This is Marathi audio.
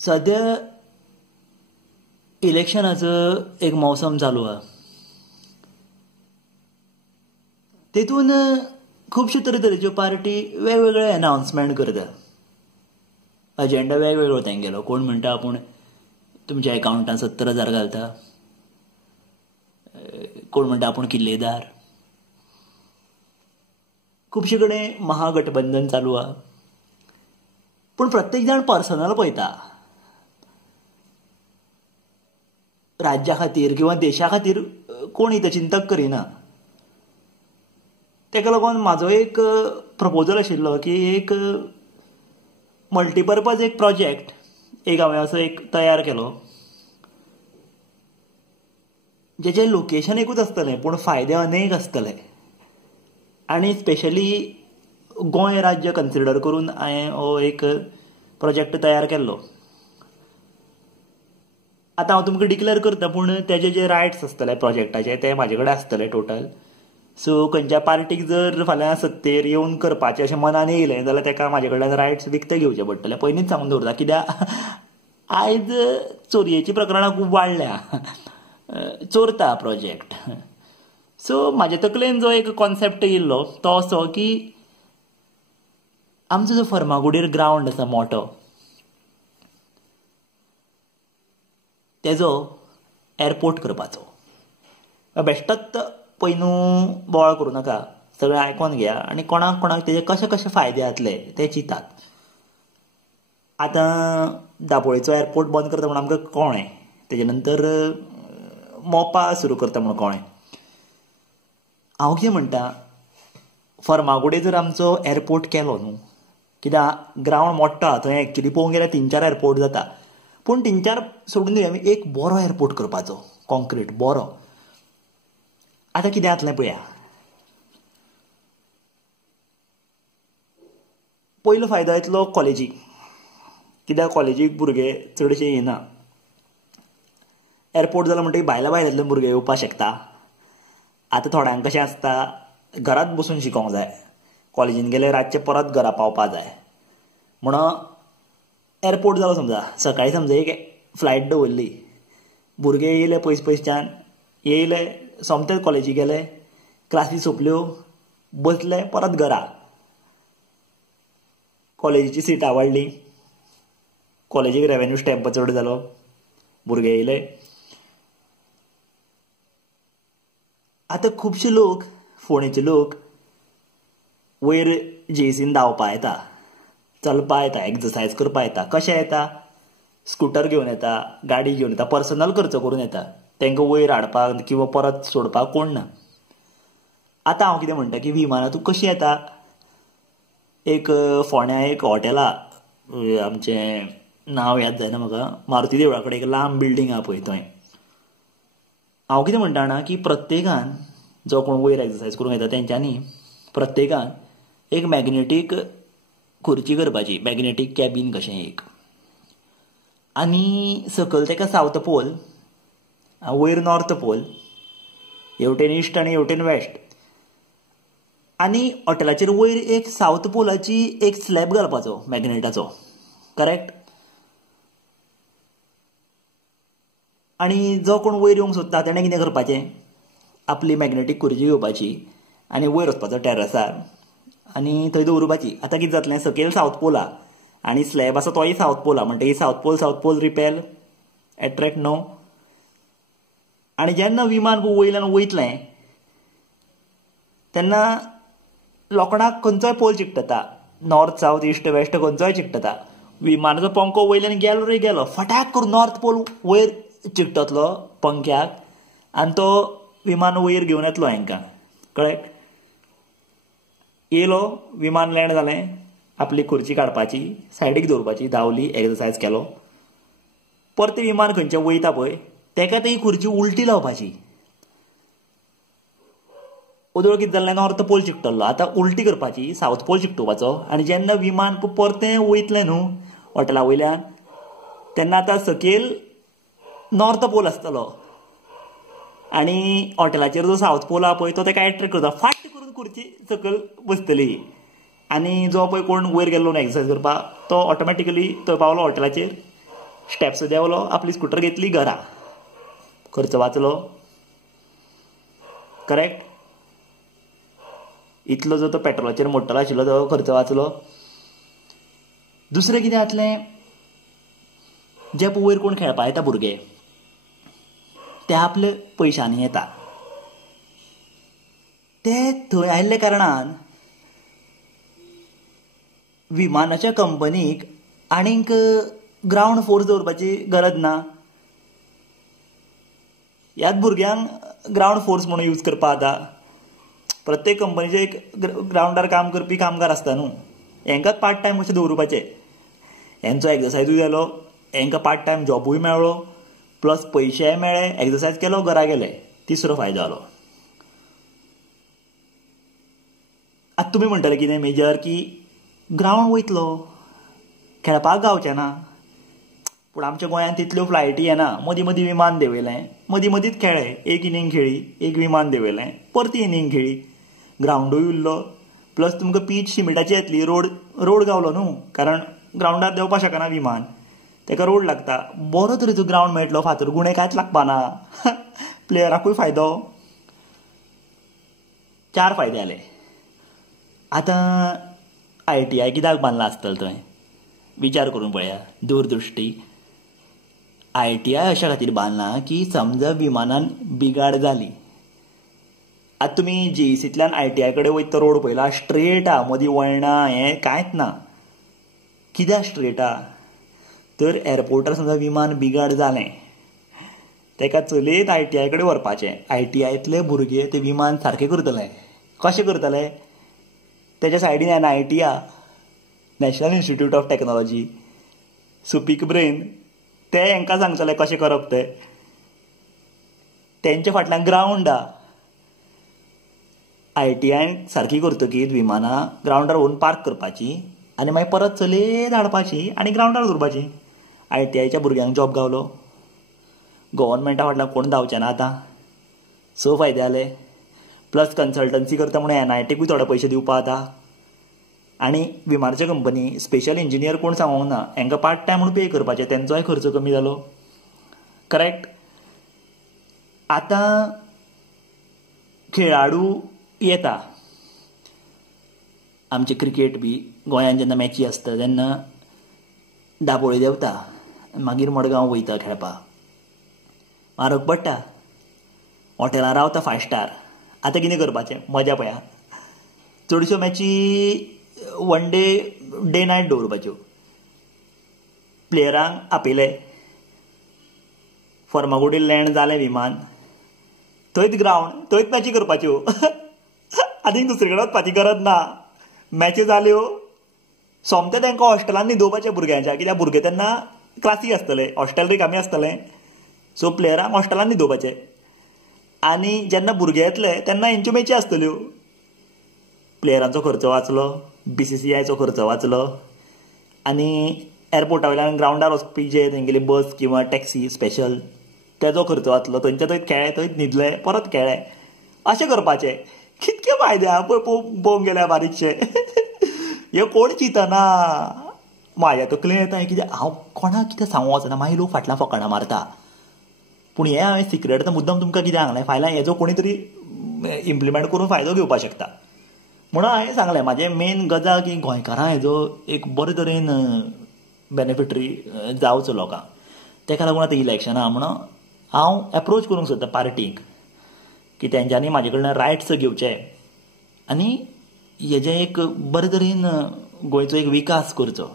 सध्या इलेक्शनाचो एक मौसम चालू आहा. तेतून खुबश्यो तरेतरेच्यो पार्टी वेगवेगळे अनाउन्समेंट करता. अजेंडा वेगवेगळो तेंगेलो. कोण म्हणटा आपूण तुमच्या अकाउंटांत 70,000 घालता, कोण म्हणटा आपूण किल्लेदार. खुबशे कडेन महागठबंधन चालू आहा. पूण प्रत्येक जाण पर्सनल पळयता. राज्या खातीर किंवा देशा खातीर कोण हितचिंतक करिना. तेका लागून म्हाजो एक प्रपोजल आशिल्लो की एक मल्टीपर्पज एक प्रोजेक्ट एक हांवें असो एक तयार केलो, जेचें लोकेशन एकूच आसतलें पूण फायदे अनेक आसतले. आनी स्पेशली गोंय राज्य कन्सिडर करून हांवें हो एक प्रोजेक्ट तयार केल्लो. आतां हांव तुमकां डिक्लेअर करता, पूण तेजे जे रायट्स आसतले प्रोजेक्टाचे ते म्हाजे कडेन आसतले टोटल. सो खंयच्या पार्टीक जर फाल्यां सत्तेर येवन करपाचें अशें मनान येयलें जाल्यार ताका म्हाजे कडल्यान रायट्स विकते घेवचे पडटले. पयलींच सांगून दवरता, कित्याक आयज चोरयेचीं प्रकरणां खूब वाडल्या. चोरता प्रोजेक्ट. सो म्हाजे तकलेन जो एक कॉन्सेप्ट येयल्लो तो असो की आमचो जो फर्मागुडीर ग्रावंड आसा मोटो, तेजो एअरपोर्ट करपाचो. बेश्टोच पयनू बोवाळ करूं नाका, सगळें आयकोन घेया आनी कोणाक कोणाक तेजे कशे कशे फायदे जातले ते चिंतात. आतां दाबोळेचो एअरपोर्ट बंद करता म्हूण आमकां कळ्ळें, तेजे नंतर मोपा सुरू करता म्हूण कळ्ळें. हांव कितें म्हणटा, फर्मागुडी जर आमचो एअरपोर्ट केलो न्हू, कित्याक ग्रावंड मोट्टो आहा, थंय एक्चुली पळोवंक गेल्यार 3-4 एअरपोर्ट जाता. पूण 3-4 सोडून दिवया, आमी एक बरो एअरपोर्ट करपाचो, कॉन्क्रीट बरो. आतां कितें जातलें पळया. पयलो फायदो येतलो कॉलेजीक, कित्याक कॉलेजीक भुरगे चडशे येना. एअरपोर्ट जालो म्हणटकीर भायल्या भायल्यांतले भुरगे येवपाक शकता. आतां थोड्यांक कशें आसता, घरांत बसून शिकोंक जाय, कॉलेजीन गेले रातचे परत घरा पावपा जाय म्हणून एअरपोर्ट जालो समजा. सकाळीं समजा एक फ्लायट दवरली, भुरगे येयले पयस पयसच्यान, येयले सोमतेच कॉलेजीक गेले, क्लासी सोंपल्यो, बसले परत घरा. कॉलेजीची सिटां वाडली, कॉलेजीक रेवेन्यू स्टॅम्प चड जालो, भुरगे येयले. आतां खुबशे लोक, फोंडेचे लोक वयर जेसीन धांवपा येता, चलपा येता, एक्सरसायज करपा येता. कशें येता? स्कुटर घेवन येता, गाडी घेवन येता, पर्सनल खर्च करून येता. तांकां वयर हाडपाक किंवा परत सोडपाक कोण ना. आतां हांव कितें म्हणटा की विमानांतूं कशीं येता. एक फोंड्या एक हॉटेला, आमचें नांव याद जायना म्हाका, मारुती देवळा कडेन एक लांब बिल्डींग आहा पळय थंय. हांव कितें म्हणटा जाणा की प्रत्येकान जो कोण वयर एक्सरसायज करूंक येता तेंच्यांनी प्रत्येकान एक मॅग्नेटीक खुर्ची करपाची, मॅग्नेटीक कॅबीन कशें एक, आनी सकयल तेका सावथ पोल, वयर नॉर्थ पोल, हेवटेन इस्ट आनी हेवटेन वेस्ट. आनी हॉटेलाचेर वयर एक सावथ पोलाची एक स्लॅब घालपाचो मॅग्नेटाचो, करेक्ट. आनी जो कोण वयर येवंक सोदता तेणें कितें करपाचें, आपली मॅग्नेटीक खुर्ची घेवपाची आनी वयर वचपाचो टॅरसार आनी थंय दवरपाची. आतां कितें जातलें, सकयल सावथ पोल आहा आनी स्लॅब आसा तोय सावथ पोल आहा, म्हणटकीर सावथ पोल रिपेल एट्रॅक्ट नो. आनी जेन्ना विमान वयल्यान वयतलें तेन्ना लोखंडाक खंयचोय पोल चिकटता, नॉर्थ सावथ इस्ट वेस्ट खंयचोय चिकटता. विमानाचो पंखो वयल्यान गेलो रे गेलो, फटाक करून नॉर्थ पोल वयर चिकटतलो पंख्याक आनी तो विमान वयर घेवन येतलो हांकां, कळ्ळें. येयलो, विमान लँड जालें, आपली खुर्ची काडपाची, सायडीक दवरपाची, धांवली, एक्सरसायज केलो. परतें विमान खंयचें वयता पळय तेका ती खुर्ची उलटी लावपाची. उदोळ कितें जाल्लें, नॉर्थ पोल चिकटल्लो, आतां उलटी करपाची, सावथ पोल चिकटोवपाचो. आनी जेन्ना विमान परतें वयतलें न्हू हॉटेला वयल्यान, तेन्ना आतां सकयल नॉर्थ पोल आसतलो आनी हॉटेलाचेर जो सावथ पोल आहा पळय तो तेका एट्रॅक्ट करता, फाट करून खुर्ची सकयल बसतली. आनी जो पळय कोण वयर गेल्लो न्हू एक्सरसायज करपाक तो ऑटोमॅटिकली थंय पावलो हॉटेलाचेर स्टेप्स देंवलो, आपली स्कूटर घेतली घरा, खर्च वाचलो. करेक्ट. इतलो जो तो पेट्रोलाचेर मोडटलो आशिल्लो तो खर्च वाचलो. दुसरें कितें जातलें, जे वयर कोण खेळपा येता भुरगे ते आपले पयशांनी येता, ते थंय आयिल्ले कारणान विमानाच्या कंपनीक आनीक ग्रावंड फोर्स दवरपाची गरज ना. ह्याच भुरग्यांक ग्रावंड फोर्स म्हणून यूज करपा जाता. प्रत्येक कंपनीचे एक ग्रावंडार काम करपी कामगार आसता न्हू, हेंकांच पार्ट टायम अशें दवरपाचें. हेंचो एक्सरसायजूय जालो, हेंकां पार्ट टायम जॉबूय मेळ्ळो, प्लस पयशेय मेळ्ळे, एक्सरसायज केलो, घरा गेले. तिसरो फायदो जालो. आतां तुमी म्हणटले कितें मेजर की ग्रावंड वयतलो, खेळपाक गावचें ना. पूण आमच्या गोंयांत तितल्यो फ्लायटी येना. मदीं मदीं विमान देंवयलें, मदीं मदींच खेळ्ळे, एक इनिंग खेळ्ळी, एक विमान देंवयलें, परती इनिंग खेळ्ळी, ग्रावंडूय उरलो. प्लस तुमकां पीच सिमेंटाची येतली, रोड गावलो न्हू, कारण ग्रावंडार देंवपाक शकना विमान, ताका रोड लागता. बरो तरेचो ग्रावंड मेळटलो, फातरगुणे कांयच लागपाना. प्लेयराकूय फायदो. 4 फायदे जाले. आतां ITI कित्याक बांदलां आसतलें थंय, विचार करून पळया, दूरदृश्टी. ITI अशा खातीर बांदलां की समजा विमानान बिगाड जाली. आतां तुमी JECतल्यान ITI कडेन वयता तो रोड पळयला, स्ट्रेट आहा, मदीं वळणां हें कांयच ना. कित्याक स्ट्रेट आहा, तर एअरपोर्टार समजा विमान बिगाड जालें, ताका चलयत ITI कडेन व्हरपाचें. ITIतले भुरगे ते विमान सारकें करतले. कशें करतले, तेच्या सायडीन NIT आहा, नॅशनल इन्स्टिट्यूट ऑफ टेक्नॉलॉजी, सुपीक ब्रेन, ते हांकां सांगतले कशें करप तें. तेंच्या फाटल्यान ग्रावंड आहा. ITI सारकी करतकीर विमानां ग्रावंडार व्हरून पार्क करपाची आनी मागीर परत चलयत हाडपाची आनी ग्रावंडार दवरपाची. ITIच्या भुरग्यांक जॉब गावलो. गव्हर्नमेंटा फाटल्यान कोण धांवचें ना आतां. 6 फायदे जाले. प्लस कन्सल्टन्सी करता म्हणून NITकूय थोडे पयशे दिवपा जाता. आनी विमानाच्या कंपनी स्पेशल इंजिनियर कोण सांगूंक ना, हांकां पार्ट टायम म्हणून पे करपाचें, तेंचोय खर्च कमी जालो. करेक्ट. आतां खेळाडू येता, आमचे क्रिकेट बी गोंयांत जेन्ना मॅची आसता तेन्ना दाबोळी देंवता, मागीर मडगांव वयता खेळपाक. म्हारग पडटा, हॉटेलां रावता 5 स्टार. आतां कितें करपाचें, मजा पळया. चडश्यो मॅची वन डे नायट दवरपाच्यो. प्लेयरांक आपयले, फर्मागुडीर लँड जालें विमान, थंयच ग्रावंड, थंयच मॅची करपाच्यो. आनीक दुसरे कडेन वचपाची गरज ना. मॅची जाल्यो सोमते तांकां हॉस्टेलांत न्हिदोवपाचें भुरग्यांच्या, कित्याक भुरगे तेन्ना क्लासीक आसतले, हॉस्टेल रिकामी आसतलें. सो प्लेयरांक हॉस्टेलांत न्हिदोवपाचें. आनी जेन्ना भुरगे येतले तेन्ना हेंच्यो मॅची आसतल्यो. प्लेयरांचो खर्च वाचलो, BCCIचो खर्च वाचलो, आनी एअरपोर्टा वयल्यान ग्रावंडार वचपी जे तेंगेली बस किंवा टॅक्सी स्पेशल, तेजो खर्च वाचलो. थंयच्या थंय खेळ्ळे, थंयच न्हिदले, परत खेळ्ळे. अशें करपाचें. कितके फायदे आहा पळय पळोवंक गेल्यार बारीकशे. हे कोण चिंतना. म्हाज्या तकलेन येता कितें, हांव कोणाक कितें सांगूं वचना, मागीर लोक फाटल्यान फकाणां मारता. पूण हें हांवें सिक्रेट आतां मुद्दम तुमकां कितें सांगलें, फायल्यान हेजो कोणी तरी इम्प्लिमेंट करून फायदो घेवपाक शकता. म्हणून हांवें सांगलें म्हाजें मेन गजाल की गोंयकारां हेजो एक बरे तरेन बेनिफिटरी जावचो लोकांक. ताका लागून आतां इलेक्शन आहा म्हणून हांव एप्रोच करूंक सोदता पार्टीक की तेंच्यांनी म्हाजे कडल्यान रायट्स घेवचे आनी हेजें एक बरे तरेन गोंयचो एक विकास करचो.